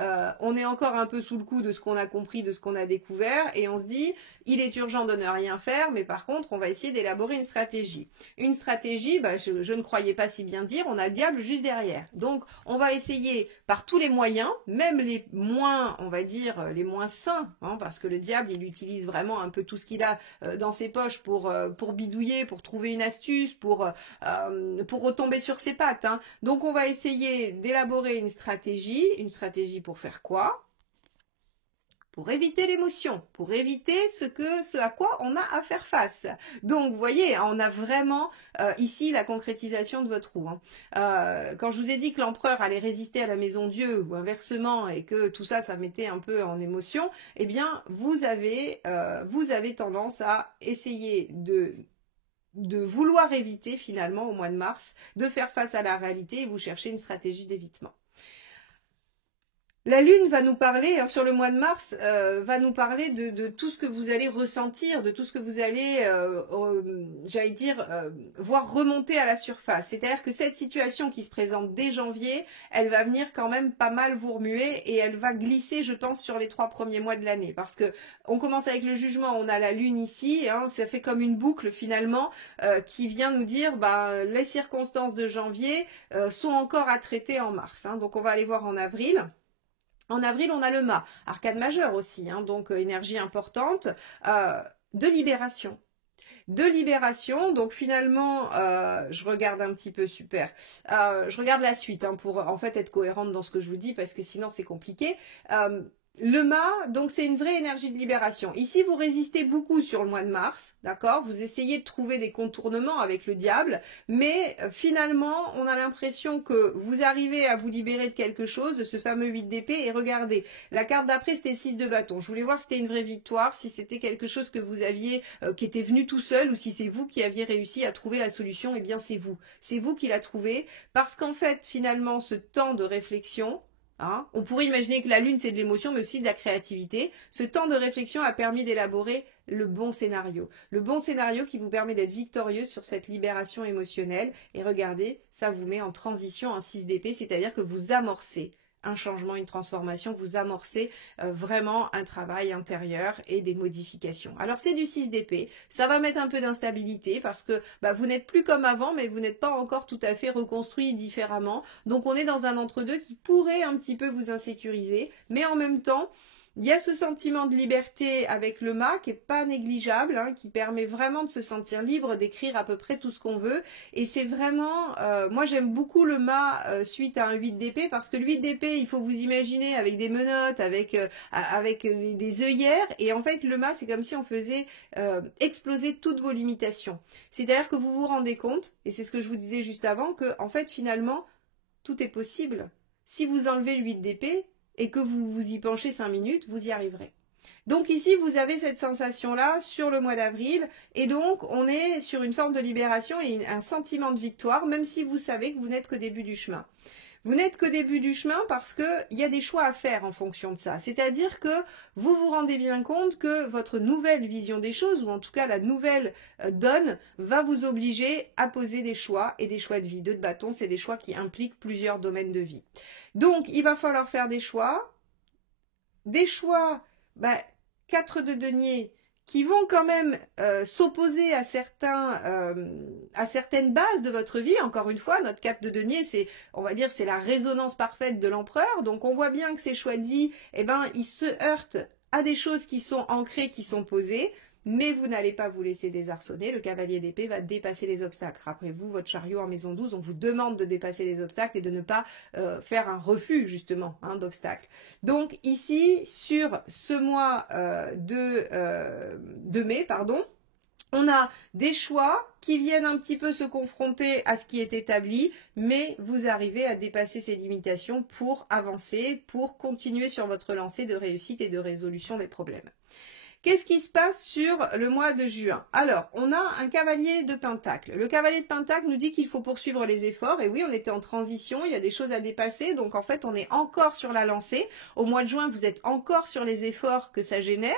encore un peu sous le coup de ce qu'on a compris, de ce qu'on a découvert, et on se dit, il est urgent de ne rien faire, mais par contre, on va essayer d'élaborer une stratégie. Une stratégie, bah, je ne croyais pas si bien dire, on a le diable juste derrière. Donc on va essayer par tous les moyens, même les moins, on va dire, les moins sains, hein, parce que le diable, il utilise vraiment un peu tout ce qu'il a dans ses poches pour bidouiller, pour trouver une astuce, pour retomber sur ses pattes. Hein. Donc on va essayer d'élaborer une stratégie pour faire quoi? Pour éviter l'émotion, pour éviter ce à quoi on a à faire face. Donc, vous voyez, on a vraiment ici la concrétisation de votre roue. Hein. Quand je vous ai dit que l'empereur allait résister à la maison Dieu ou inversement et que tout ça, ça mettait un peu en émotion, eh bien, vous avez tendance à essayer de vouloir éviter finalement au mois de mars, de faire face à la réalité et vous cherchez une stratégie d'évitement. La Lune va nous parler, hein, sur le mois de mars, va nous parler de tout ce que vous allez ressentir, de tout ce que vous allez, j'allais dire, voir remonter à la surface. C'est-à-dire que cette situation qui se présente dès janvier, elle va venir quand même pas mal vous remuer et elle va glisser, je pense, sur les 3 premiers mois de l'année. Parce que on commence avec le jugement, on a la Lune ici, hein, ça fait comme une boucle finalement qui vient nous dire, bah, les circonstances de janvier sont encore à traiter en mars. Hein. Donc on va aller voir en avril. En avril, on a le mât, arcane majeur aussi, hein, donc énergie importante, de libération. De libération, donc finalement, je regarde un petit peu, super, je regarde la suite hein, pour en fait être cohérente dans ce que je vous dis, parce que sinon c'est compliqué. Le mât, donc c'est une vraie énergie de libération. Ici, vous résistez beaucoup sur le mois de mars, d'accord? Vous essayez de trouver des contournements avec le diable, mais finalement, on a l'impression que vous arrivez à vous libérer de quelque chose, de ce fameux 8 d'épée, et regardez, la carte d'après, c'était 6 de bâton. Je voulais voir si c'était une vraie victoire, si c'était quelque chose que vous aviez, qui était venu tout seul, ou si c'est vous qui aviez réussi à trouver la solution, eh bien c'est vous. C'est vous qui l'a trouvé, parce qu'en fait, finalement, ce temps de réflexion, hein, on pourrait imaginer que la Lune, c'est de l'émotion, mais aussi de la créativité. Ce temps de réflexion a permis d'élaborer le bon scénario. Le bon scénario qui vous permet d'être victorieux sur cette libération émotionnelle. Et regardez, ça vous met en transition en 6 d'épée, c'est-à-dire que vous amorcez un changement, une transformation, vous amorcez vraiment un travail intérieur et des modifications. Alors c'est du 6 d'épée, ça va mettre un peu d'instabilité parce que vous n'êtes plus comme avant, mais vous n'êtes pas encore tout à fait reconstruit différemment. Donc on est dans un entre-deux qui pourrait un petit peu vous insécuriser, mais en même temps, il y a ce sentiment de liberté avec le mât qui est pas négligeable, hein, qui permet vraiment de se sentir libre d'écrire à peu près tout ce qu'on veut. Et c'est vraiment, moi j'aime beaucoup le mât suite à un 8 d'épée parce que le 8 d'épée, il faut vous imaginer avec des menottes, avec des œillères. Et en fait, le mât, c'est comme si on faisait exploser toutes vos limitations. C'est-à-dire que vous vous rendez compte, et c'est ce que je vous disais juste avant, que en fait finalement, tout est possible. Si vous enlevez le 8 d'épée, et que vous vous y penchez 5 minutes, vous y arriverez. Donc ici, vous avez cette sensation-là sur le mois d'avril, et donc on est sur une forme de libération et un sentiment de victoire, même si vous savez que vous n'êtes qu'au début du chemin. Vous n'êtes qu'au début du chemin parce qu'il y a des choix à faire en fonction de ça. C'est-à-dire que vous vous rendez bien compte que votre nouvelle vision des choses, ou en tout cas la nouvelle donne, va vous obliger à poser des choix et des choix de vie. Deux de bâton, c'est des choix qui impliquent plusieurs domaines de vie. Donc, il va falloir faire des choix. Des choix, 4 de denier, qui vont quand même s'opposer à certaines bases de votre vie. Encore une fois, notre 4 de denier, c'est, on va dire, c'est la résonance parfaite de l'empereur. Donc, on voit bien que ces choix de vie, ils se heurtent à des choses qui sont ancrées, qui sont posées. Mais vous n'allez pas vous laisser désarçonner. Le cavalier d'épée va dépasser les obstacles. Rappelez-vous, votre chariot en maison 12, on vous demande de dépasser les obstacles et de ne pas faire un refus, justement, d'obstacles. Donc, ici, sur ce mois de mai, on a des choix qui viennent un petit peu se confronter à ce qui est établi, mais vous arrivez à dépasser ces limitations pour avancer, pour continuer sur votre lancée de réussite et de résolution des problèmes. Qu'est-ce qui se passe sur le mois de juin? Alors, on a un cavalier de pentacle. Le cavalier de pentacle nous dit qu'il faut poursuivre les efforts. Et oui, on était en transition, il y a des choses à dépasser. Donc, en fait, on est encore sur la lancée. Au mois de juin, vous êtes encore sur les efforts que ça génère.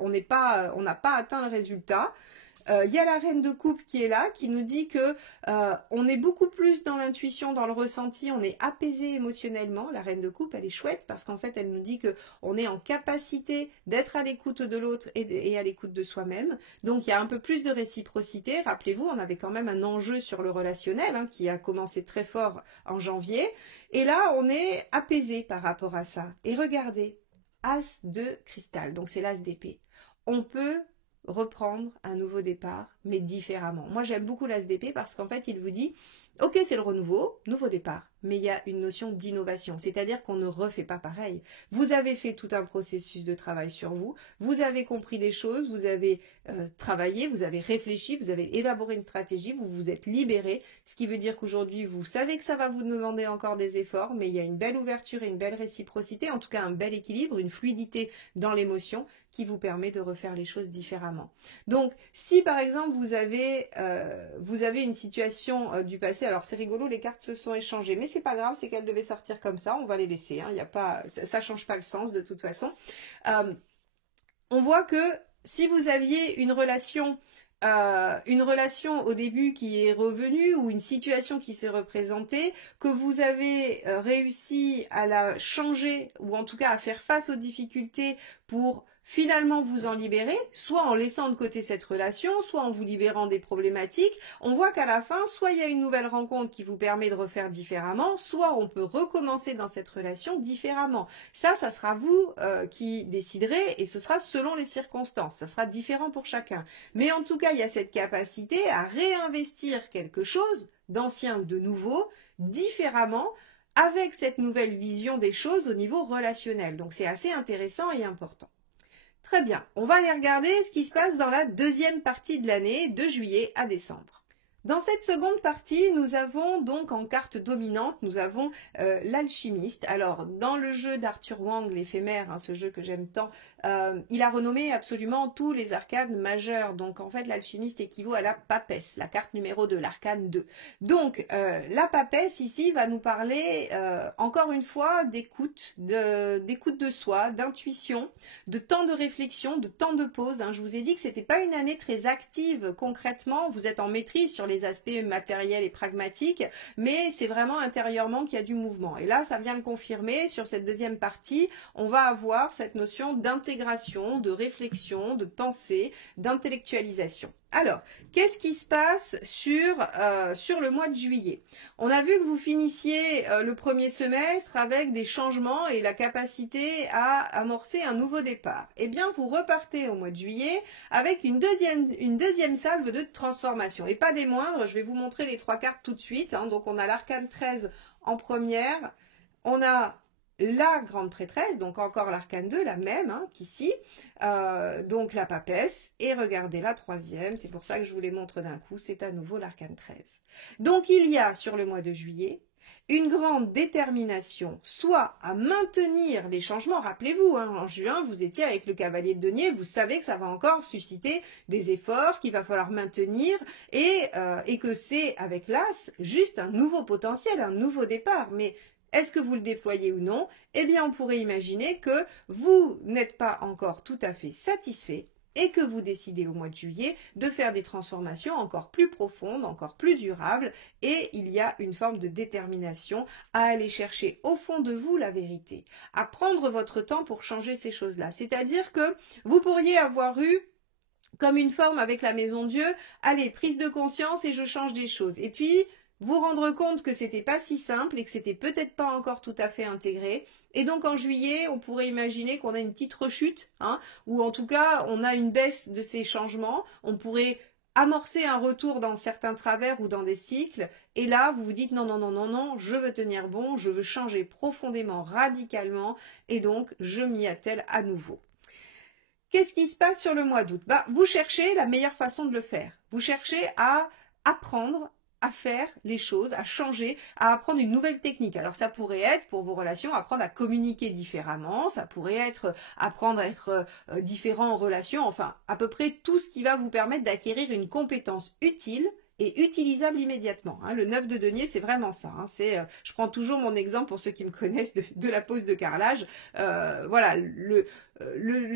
On n'a pas atteint le résultat. Il y a la reine de coupe qui est là, qui nous dit que on est beaucoup plus dans l'intuition, dans le ressenti, on est apaisé émotionnellement. La reine de coupe, elle est chouette parce qu'en fait, elle nous dit que on est en capacité d'être à l'écoute de l'autre et à l'écoute de soi-même. Donc, il y a un peu plus de réciprocité. Rappelez-vous, on avait quand même un enjeu sur le relationnel qui a commencé très fort en janvier. Et là, on est apaisé par rapport à ça. Et regardez, as de cristal, donc c'est l'as d'épée. On peut reprendre un nouveau départ, mais différemment. Moi, j'aime beaucoup l'as d'épée parce qu'en fait, il vous dit, ok, c'est le renouveau, nouveau départ, mais il y a une notion d'innovation, c'est-à-dire qu'on ne refait pas pareil. Vous avez fait tout un processus de travail sur vous, vous avez compris des choses, vous avez travaillé, vous avez réfléchi, vous avez élaboré une stratégie, vous vous êtes libéré, ce qui veut dire qu'aujourd'hui, vous savez que ça va vous demander encore des efforts, mais il y a une belle ouverture et une belle réciprocité, en tout cas un bel équilibre, une fluidité dans l'émotion qui vous permet de refaire les choses différemment. Donc, si par exemple vous avez une situation du passé, alors c'est rigolo, les cartes se sont échangées, mais c'est pas grave, c'est qu'elles devaient sortir comme ça, on va les laisser, y a pas, ça change pas le sens de toute façon. On voit que si vous aviez une relation au début qui est revenue ou une situation qui s'est représentée, que vous avez réussi à la changer ou en tout cas à faire face aux difficultés pour finalement vous en libérer, soit en laissant de côté cette relation, soit en vous libérant des problématiques, on voit qu'à la fin, soit il y a une nouvelle rencontre qui vous permet de refaire différemment, soit on peut recommencer dans cette relation différemment. Ça sera vous qui déciderez et ce sera selon les circonstances, ça sera différent pour chacun. Mais en tout cas, il y a cette capacité à réinvestir quelque chose, d'ancien ou de nouveau, différemment, avec cette nouvelle vision des choses au niveau relationnel. Donc c'est assez intéressant et important. Très bien, on va aller regarder ce qui se passe dans la deuxième partie de l'année, de juillet à décembre. Dans cette seconde partie, nous avons donc en carte dominante, nous avons l'alchimiste. Alors, dans le jeu d'Arthur Wang, l'éphémère, ce jeu que j'aime tant, il a renommé absolument tous les arcanes majeurs. Donc, en fait, l'alchimiste équivaut à la papesse, la carte numéro 2, l'arcane 2. Donc, la papesse, ici, va nous parler, encore une fois, d'écoute de soi, d'intuition, de temps de réflexion, de temps de pause. Je vous ai dit que c'était pas une année très active concrètement. Vous êtes en maîtrise sur les les aspects matériels et pragmatiques, mais c'est vraiment intérieurement qu'il y a du mouvement. Et là, ça vient le confirmer. Sur cette deuxième partie, on va avoir cette notion d'intégration, de réflexion, de pensée, d'intellectualisation. Alors, qu'est-ce qui se passe sur le mois de juillet? On a vu que vous finissiez le premier semestre avec des changements et la capacité à amorcer un nouveau départ. Eh bien, vous repartez au mois de juillet avec une deuxième salve de transformation. Et pas des moindres, je vais vous montrer les trois cartes tout de suite. Donc, on a l'arcane 13 en première, on a la grande traîtresse, donc encore l'arcane 2, la même qu'ici, donc la papesse, et regardez la troisième, c'est pour ça que je vous les montre d'un coup, c'est à nouveau l'arcane 13. Donc il y a sur le mois de juillet une grande détermination, soit à maintenir les changements, rappelez-vous, en juin vous étiez avec le cavalier de denier, vous savez que ça va encore susciter des efforts qu'il va falloir maintenir, et que c'est avec l'as juste un nouveau potentiel, un nouveau départ, mais est-ce que vous le déployez ou non? Eh bien, on pourrait imaginer que vous n'êtes pas encore tout à fait satisfait et que vous décidez au mois de juillet de faire des transformations encore plus profondes, encore plus durables, et il y a une forme de détermination à aller chercher au fond de vous la vérité, à prendre votre temps pour changer ces choses-là. C'est-à-dire que vous pourriez avoir eu comme une forme avec la Maison Dieu, allez, prise de conscience et je change des choses. Et puis, vous rendre compte que c'était pas si simple et que c'était peut-être pas encore tout à fait intégré. Et donc en juillet, on pourrait imaginer qu'on a une petite rechute, ou en tout cas, on a une baisse de ces changements. On pourrait amorcer un retour dans certains travers ou dans des cycles. Et là, vous vous dites non, non, non, non, non, je veux tenir bon, je veux changer profondément, radicalement, et donc je m'y attelle à nouveau. Qu'est-ce qui se passe sur le mois d'août? Vous cherchez la meilleure façon de le faire. Vous cherchez à apprendre à faire les choses, à changer, à apprendre une nouvelle technique. Alors ça pourrait être pour vos relations, apprendre à communiquer différemment, ça pourrait être apprendre à être différent en relation, enfin à peu près tout ce qui va vous permettre d'acquérir une compétence utile et utilisable immédiatement. Le 9 de denier, c'est vraiment ça. Je prends toujours mon exemple pour ceux qui me connaissent de la pose de carrelage. Voilà, le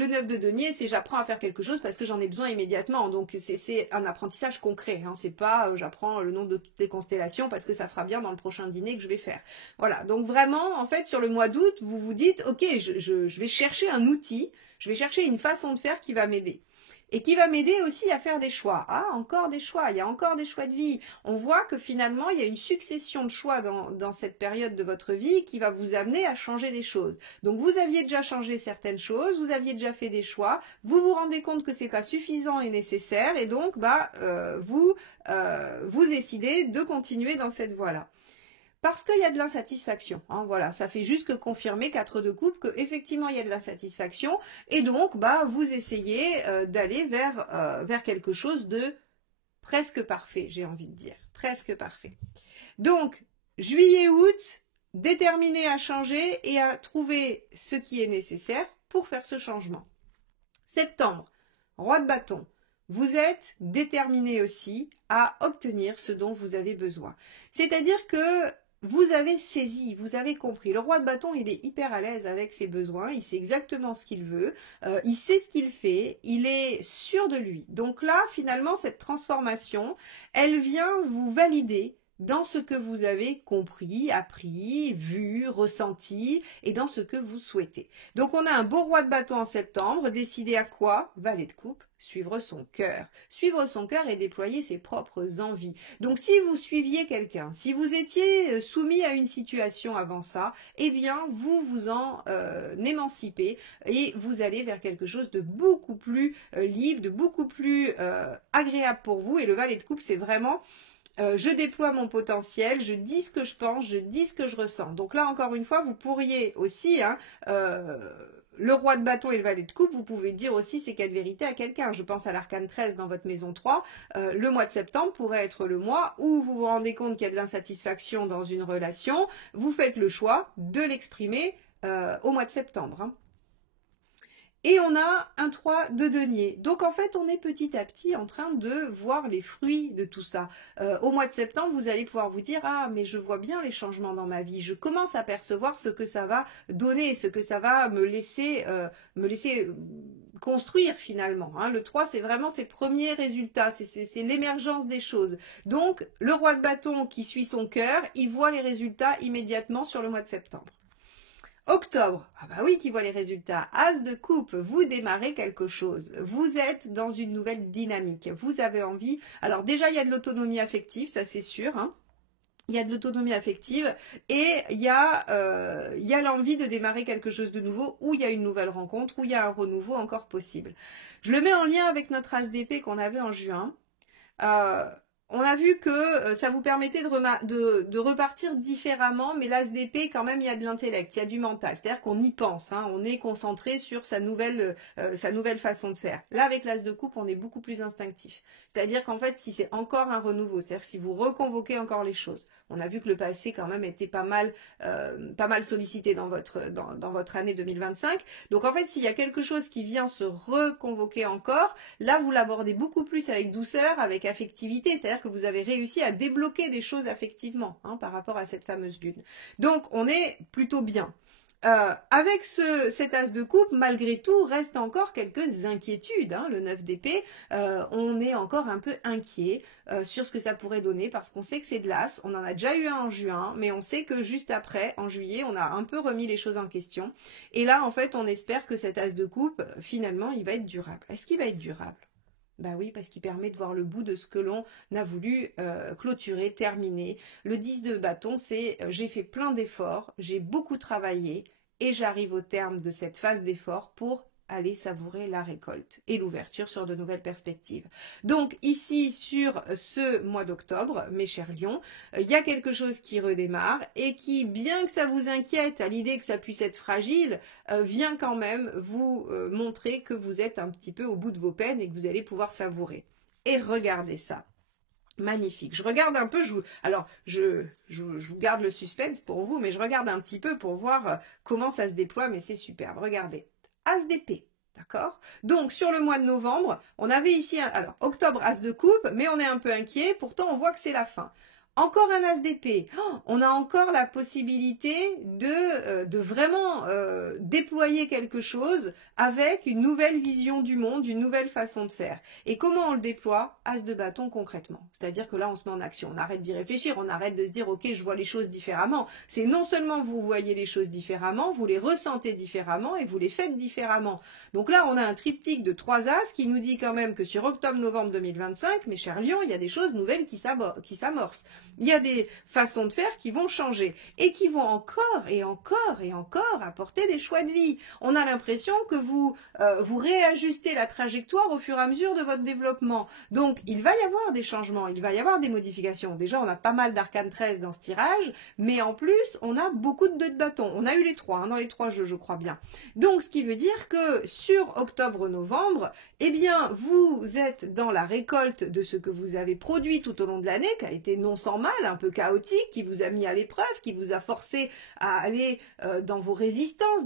9 de denier, c'est j'apprends à faire quelque chose parce que j'en ai besoin immédiatement. Donc c'est un apprentissage concret. C'est pas j'apprends le nom de toutes les constellations parce que ça fera bien dans le prochain dîner que je vais faire. Voilà, donc vraiment, en fait, sur le mois d'août, vous vous dites, ok, je vais chercher un outil, je vais chercher une façon de faire qui va m'aider. Et qui va m'aider aussi à faire des choix. Encore des choix, il y a encore des choix de vie. On voit que finalement, il y a une succession de choix dans cette période de votre vie qui va vous amener à changer des choses. Donc vous aviez déjà changé certaines choses, vous aviez déjà fait des choix, vous vous rendez compte que c'est pas suffisant et nécessaire, et donc vous décidez de continuer dans cette voie-là. Parce qu'il y a de l'insatisfaction. Voilà, ça fait juste que confirmer 4 de coupe qu'effectivement il y a de l'insatisfaction et donc vous essayez d'aller vers quelque chose de presque parfait, j'ai envie de dire, presque parfait. Donc juillet-août, déterminé à changer et à trouver ce qui est nécessaire pour faire ce changement. Septembre, roi de bâton. Vous êtes déterminé aussi à obtenir ce dont vous avez besoin. C'est-à-dire que vous avez saisi, vous avez compris. Le roi de bâton, il est hyper à l'aise avec ses besoins, il sait exactement ce qu'il veut, il sait ce qu'il fait, il est sûr de lui. Donc là, finalement, cette transformation, elle vient vous valider dans ce que vous avez compris, appris, vu, ressenti et dans ce que vous souhaitez. Donc on a un beau roi de bâton en septembre, décidé à quoi? Valet de coupe, suivre son cœur. Suivre son cœur et déployer ses propres envies. Donc si vous suiviez quelqu'un, si vous étiez soumis à une situation avant ça, eh bien vous vous en émancipez et vous allez vers quelque chose de beaucoup plus libre, de beaucoup plus agréable pour vous. Et le valet de coupe, c'est vraiment je déploie mon potentiel, je dis ce que je pense, je dis ce que je ressens. Donc là, encore une fois, vous pourriez aussi, le roi de bâton et le valet de coupe, vous pouvez dire aussi ces quatre vérités à quelqu'un. Je pense à l'arcane 13 dans votre maison 3. Le mois de septembre pourrait être le mois où vous vous rendez compte qu'il y a de l'insatisfaction dans une relation. Vous faites le choix de l'exprimer au mois de septembre. Et on a un 3 de denier. Donc en fait, on est petit à petit en train de voir les fruits de tout ça. Au mois de septembre, vous allez pouvoir vous dire « Ah, mais je vois bien les changements dans ma vie. Je commence à percevoir ce que ça va donner, ce que ça va me laisser construire finalement. Hein. Le 3, c'est vraiment ses premiers résultats, c'est l'émergence des choses. Donc, le roi de bâton qui suit son cœur, il voit les résultats immédiatement sur le mois de septembre. Octobre, ah bah oui, qui voit les résultats. As de coupe, vous démarrez quelque chose. Vous êtes dans une nouvelle dynamique. Vous avez envie. Alors déjà, il y a de l'autonomie affective, ça c'est sûr. Hein. Il y a de l'autonomie affective et il y a l'envie de démarrer quelque chose de nouveau, où il y a une nouvelle rencontre, où il y a un renouveau encore possible. Je le mets en lien avec notre as d'épée qu'on avait en juin. On a vu que ça vous permettait de repartir différemment, mais l'as d'épée, quand même, il y a de l'intellect, il y a du mental. C'est-à-dire qu'on y pense, hein, on est concentré sur sa nouvelle façon de faire. Là, avec l'as de coupe, on est beaucoup plus instinctif. C'est-à-dire qu'en fait, si c'est encore un renouveau, c'est-à-dire si vous reconvoquez encore les choses, on a vu que le passé, quand même, était pas mal sollicité dans votre année 2025. Donc, en fait, s'il y a quelque chose qui vient se reconvoquer encore, là, vous l'abordez beaucoup plus avec douceur, avec affectivité, c'est-à-dire que vous avez réussi à débloquer des choses affectivement hein, par rapport à cette fameuse lune. Donc, on est plutôt bien. Avec cet as de coupe, malgré tout, reste encore quelques inquiétudes. Hein, le 9 d'épée, on est encore un peu inquiet sur ce que ça pourrait donner parce qu'on sait que c'est de l'as. On en a déjà eu un en juin, mais on sait que juste après, en juillet, on a un peu remis les choses en question. Et là, en fait, on espère que cet as de coupe, finalement, il va être durable. Est-ce qu'il va être durable ? Ben oui, parce qu'il permet de voir le bout de ce que l'on a voulu clôturer, terminer. Le 10 de bâton, c'est j'ai fait plein d'efforts, j'ai beaucoup travaillé et j'arrive au terme de cette phase d'effort pour aller savourer la récolte et l'ouverture sur de nouvelles perspectives. Donc ici, sur ce mois d'octobre, mes chers lions, il y a quelque chose qui redémarre et qui, bien que ça vous inquiète à l'idée que ça puisse être fragile, vient quand même vous montrer que vous êtes un petit peu au bout de vos peines et que vous allez pouvoir savourer. Et regardez ça. Magnifique. Je regarde un peu, je vous garde le suspense pour vous, mais je regarde un petit peu pour voir comment ça se déploie, mais c'est superbe. Regardez. As d'épée. D'accord? Donc, sur le mois de novembre, on avait ici, alors, octobre, as de coupe, mais on est un peu inquiet, pourtant on voit que c'est la fin. Encore un as d'épée. Oh, on a encore la possibilité de vraiment déployer quelque chose avec une nouvelle vision du monde, une nouvelle façon de faire. Et comment on le déploie? As de bâton concrètement. C'est-à-dire que là, on se met en action. On arrête d'y réfléchir, on arrête de se dire, ok, je vois les choses différemment. C'est non seulement vous voyez les choses différemment, vous les ressentez différemment et vous les faites différemment. Donc là, on a un triptyque de 3 as qui nous dit quand même que sur octobre-novembre 2025, mes chers lions, il y a des choses nouvelles qui s'amorcent. Il y a des façons de faire qui vont changer et qui vont encore et encore et encore apporter des choix de vie. On a l'impression que vous réajustez la trajectoire au fur et à mesure de votre développement. Donc, il va y avoir des changements, il va y avoir des modifications. Déjà, on a pas mal d'arcane 13 dans ce tirage, mais en plus, on a beaucoup de 2 de bâton. On a eu les 3 dans les 3 jeux, je crois bien. Donc, ce qui veut dire que sur octobre-novembre, eh bien, vous êtes dans la récolte de ce que vous avez produit tout au long de l'année, qui a été non sans mal, un peu chaotique, qui vous a mis à l'épreuve, qui vous a forcé à aller dans vos résistances,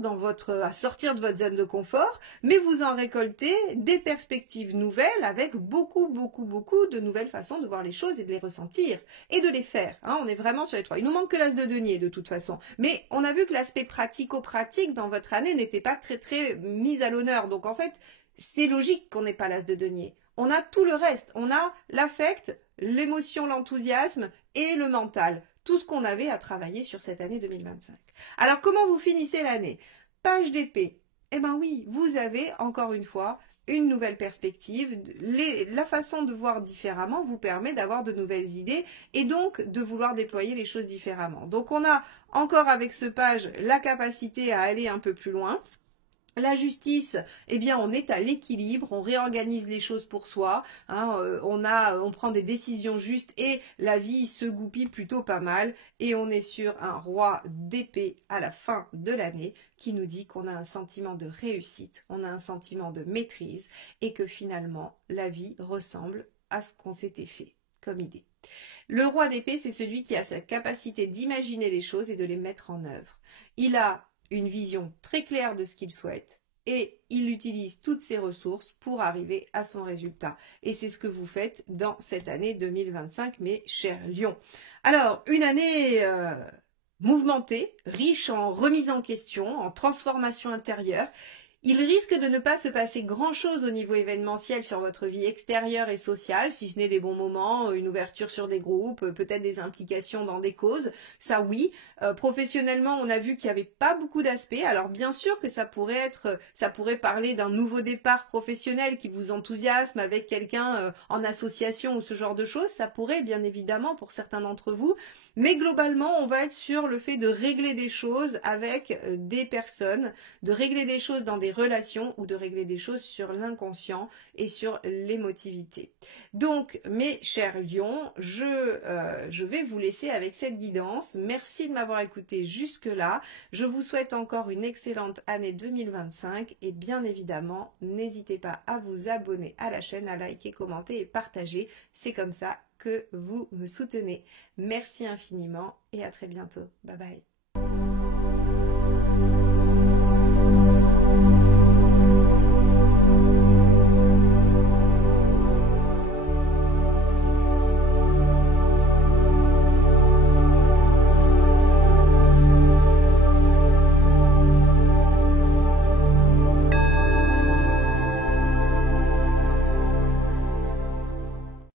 à sortir de votre zone de confort, mais vous en récoltez des perspectives nouvelles avec beaucoup de nouvelles façons de voir les choses et de les ressentir et de les faire. Hein, on est vraiment sur les 3. Il nous manque que l'as de denier de toute façon, mais on a vu que l'aspect pratico-pratique dans votre année n'était pas très mis à l'honneur. Donc en fait, c'est logique qu'on n'ait pas l'as de denier. On a tout le reste. On a l'affect, l'émotion, l'enthousiasme et le mental. Tout ce qu'on avait à travailler sur cette année 2025. Alors, comment vous finissez l'année? Page d'épée. Eh bien oui, vous avez, encore une fois, une nouvelle perspective. La façon de voir différemment vous permet d'avoir de nouvelles idées et donc de vouloir déployer les choses différemment. Donc, on a encore avec ce page la capacité à aller un peu plus loin. La justice, eh bien, on est à l'équilibre, on réorganise les choses pour soi, hein, on prend des décisions justes et la vie se goupille plutôt pas mal. Et on est sur un roi d'épée à la fin de l'année qui nous dit qu'on a un sentiment de réussite, on a un sentiment de maîtrise et que finalement, la vie ressemble à ce qu'on s'était fait comme idée. Le roi d'épée, c'est celui qui a cette capacité d'imaginer les choses et de les mettre en œuvre. Il a une vision très claire de ce qu'il souhaite et il utilise toutes ses ressources pour arriver à son résultat. Et c'est ce que vous faites dans cette année 2025, mes chers lions. Alors, une année mouvementée, riche en remise en question, en transformation intérieure. Il risque de ne pas se passer grand-chose au niveau événementiel sur votre vie extérieure et sociale, si ce n'est des bons moments, une ouverture sur des groupes, peut-être des implications dans des causes, ça oui. Professionnellement, on a vu qu'il n'y avait pas beaucoup d'aspects. Alors bien sûr que ça pourrait parler d'un nouveau départ professionnel qui vous enthousiasme avec quelqu'un en association ou ce genre de choses. Ça pourrait bien évidemment pour certains d'entre vous. Mais globalement, on va être sur le fait de régler des choses avec des personnes, de régler des choses dans des relations ou de régler des choses sur l'inconscient et sur l'émotivité. Donc, mes chers lions, je vais vous laisser avec cette guidance. Merci de m'avoir écouté jusque-là. Je vous souhaite encore une excellente année 2025 et bien évidemment, n'hésitez pas à vous abonner à la chaîne, à liker, commenter et partager. C'est comme ça que vous me soutenez. Merci infiniment et à très bientôt. Bye bye.